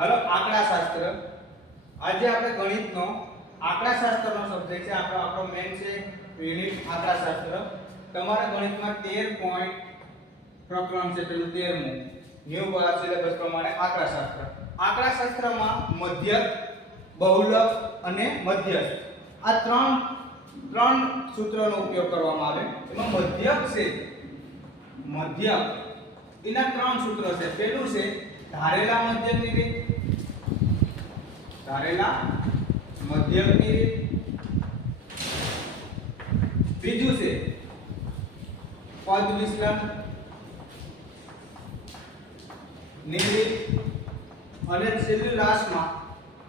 હાલો આંકડાશાસ્ત્ર. આજે આપણે ગણિતનો આંકડાશાસ્ત્રનો સબ્જેક્ટ છે. આપણો મેઈન છે યુનિટ આંકડાશાસ્ત્ર. તમારા ગણિતમાં 13 પોઈન્ટ પ્રકરણ છે, પેલું 13મું ન્યુ સિલેબસ પ્રમાણે આંકડાશાસ્ત્ર. આંકડાશાસ્ત્રમાં મધ્યક, બહુલક અને મધ્યસ્થ આ ત્રણ સૂત્રોનો ઉપયોગ કરવામાં આવે. એમાં મધ્યક છે, મધ્યક એના ત્રણ સૂત્રો છે. પહેલું છે ધારેલા મધ્યકની રીત, ધારેલા મધ્યકની રીત. બીજું છે પદ વિચલન ની રીત અને છેલ્લું લાસ્ટમાં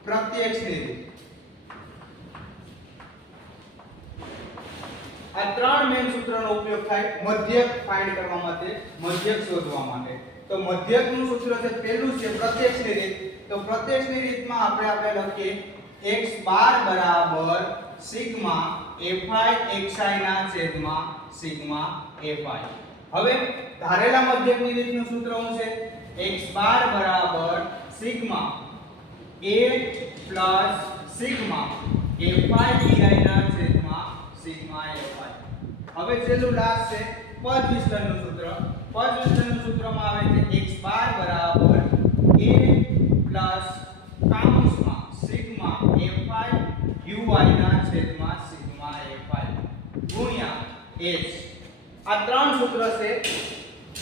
પ્રત્યક્ષની રીત. આ ત્રણ મેઈન સૂત્રનો ઉપયોગ થાય મધ્યક ફાઇન્ડ કરવા માટે, મધ્યક શોધવા માટે. તો મધ્યકનું સૂત્ર છે પહેલું છે પ્રત્યક્ષની રીત. તો પ્રત્યક્ષની રીતમાં આપણે લખીએ x બાર બરાબર સિગ્મા fi xi ના છેદમાં સિગ્મા fi. હવે ધારેલા મધ્યકની રીતનું સૂત્ર શું છે? x બાર બરાબર sigma a plus sigma fi pi ના છેદમાં સિગ્મા fi. હવે છેલ્લું લાસ્ટ છે પદ વિચલનનું સૂત્ર. પદ વિચલનનું સૂત્રમાં આવે છે x બાર બરાબર a પ્લસ કાઉન્સમાં સિગ્મા fi ui ના છેદમાં સિગ્મા fi ગુણ્યા h. આ ત્રણ સૂત્ર છે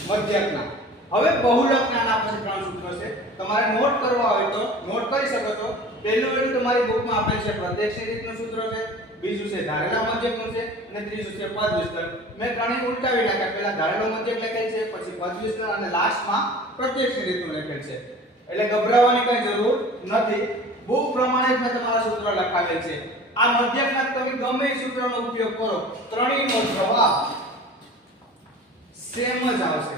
મધ્યકના. હવે બહુલકના ના પછી ત્રણ સૂત્ર છે. તમારે નોટ કરવા હોય તો નોટ કરી શકો છો. પહેલું તમારી બુકમાં આપેલ છે પ્રત્યક્ષની રીતનું સૂત્ર છે, બીજું છે ધારેલા મધ્યકનું છે અને ત્રીજું છે પદ વિચલન. મેં ત્રણેય ઉલટાવી નાખ્યા. પહેલા ધારેલો મધ્યક લખેલ છે, પછી પદ વિચલન અને લાસ્ટમાં પ્રત્યક્ષની રીતનું લખેલ છે. એટલે ગભરાવાની કઈ જરૂર નથી. બુક પ્રમાણે જ મેં તમારા સૂત્ર લખાવેલ છે. આ મધ્યકના તમે ગમે એ સૂત્રનો ઉપયોગ કરો, ત્રણેયનો જવાબ સેમ જ આવશે,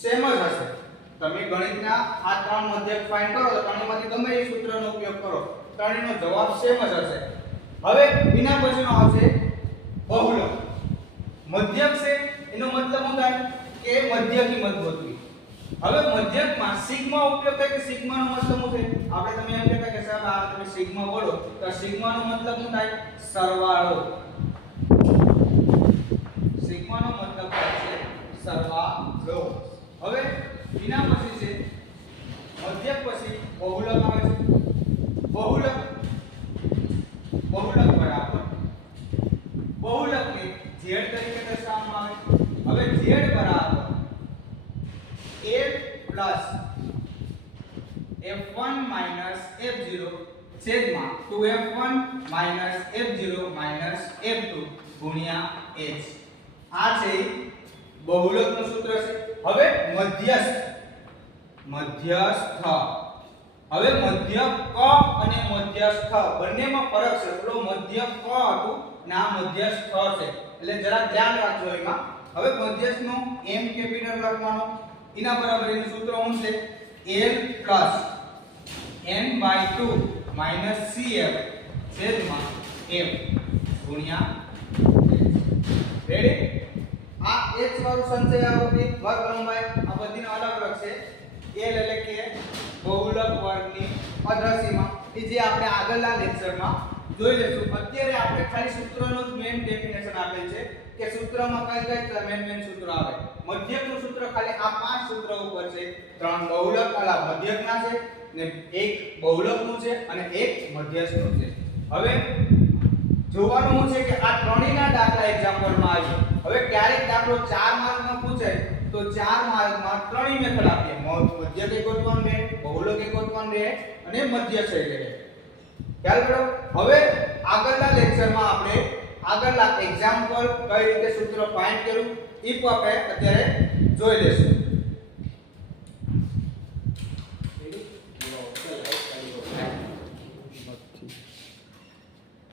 સેમ જ હશે. તમે ગણિતના આ ત્રણ મધ્યક ફાઇન્ડ કરો તો ત્રણેયમાંથી ગમે એ સૂત્રનો ઉપયોગ કરો, ત્રણેયનો જવાબ સેમ જ હશે. હવે એના પછીનો આવશે બહુલક. મધ્યક છે એનો મતલબ શું થાય કે મધ્યકી મધ્યવર્તી. હવે મધ્યકમાં સિગ્મા ઉપયોગ થાય કે સિગ્માનો મતલબ શું છે? આપણે તમે એમ કહેતા કે સાહેબ આ તમે સિગ્મા બોલો તો સિગ્માનો મતલબ શું થાય? સરવાળો. સિગ્માનો મતલબ થાય છે સરવાળો. હવે એના પછી છે મધ્યક પછી બહુલક આવે છે. બહુલક બરાબર બહુલકને z તરીકે દર્શાવવામાં આવે. હવે z બરાબર a plus f1 minus f0 છેદમાં 2f1 minus f0 minus f2 ગુણ્યા h. આ છે બહુલકનું સૂત્ર છે. હવે મધ્યસ્થ. હવે મધ્યક ક અને મધ્યસ્થ બંનેમાં ફરક છે. પેલો મધ્યક ક હતું ને આ મધ્યસ્થ છે, એટલે જરા ધ્યાન રાખજો એમાં. હવે મધ્યસ્થનો m કેપિટલ લખવાનો. એના બરાબર એનું સૂત્ર શું છે? l plus n/2 minus cf છેદમાં f ગુણ્યા રેડી. આ h વાળું સંચય આવૃત્તિ વર્ગ લંબાઈ આ બધીનો અલગ અલગ છે. l એટલે કે બહુલક વર્ગની અધસીમા, એ જે આપણે આગળના લેક્ચરમાં જોઈ લેશું. અત્યારે આપણે ખાલી સૂત્રનું જ મેઈન ડેફિનેશન આપેલ છે કે સૂત્રમાં કઈ મેઈન સૂત્ર આવે. મધ્યકનું સૂત્ર ખાલી આ પાંચ સૂત્ર ઉપર છે. ત્રણ બહુલક મધ્યકના છે ને એક બહુલકનું છે અને એક મધ્યસ્થનું છે. હવે જોવાનું છે કે આ ત્રણેયના દાખલા એક્ઝામ્પલમાં આવ્યો. હવે ક્યારેક દાખલો 4 માર્કમાં પૂછાય તો 4 માર્કમાં ત્રણેય મેથડ આપીએ. મધ્યક એક ગોતવાનું રહે, બહુલક એક ગોતવાનું રહે અને મધ્યસ્થ એક રહે. ખ્યાલ કરો. હવે આગળના લેક્ચરમાં આપણે આગળના એક્ઝામ્પલ કઈ રીતે સૂત્ર ફાઇન્ડ કરવું એ આપણે અત્યારે જોઈ લેશું.